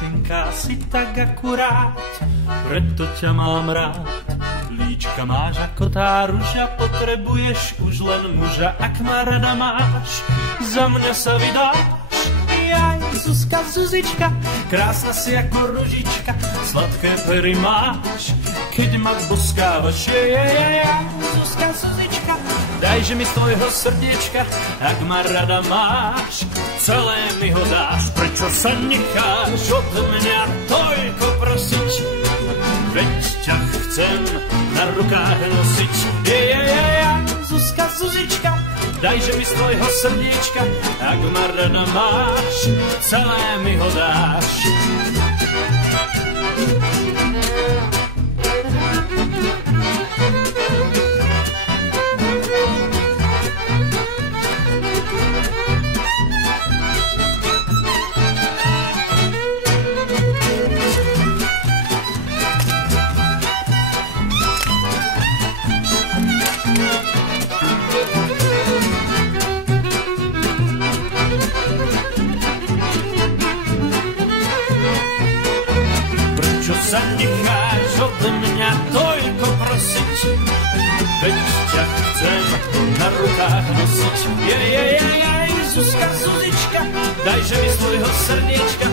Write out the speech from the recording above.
tenká si tak akurát, preto ťa mám rád. Líčka máš ako tá ruža, potrebuješ už len muža, ak ma rada máš, za mňa sa vydáš. Jaj, Zuzka, Zuzička, krásna si ako ružička, sladké pery máš, keď ma boskávaš. Zuzka, Zuzička, dajže mi z tvojho srdiečka, ak ma rada máš, celé mi ho dáš. Prečo sa necháš od mňa toľko prosiť, veď ťa chcem na rukách nosiť. Zuzka, Zuzička, dajže mi z tvojho srdiečka, ak ma rada máš, celé mi ho dáš. Sa necháš od mňa toľko prosiť, veď ťa chcem na rukách nosiť. Zuzka, Zuzička, dajže mi svojho srdiečka,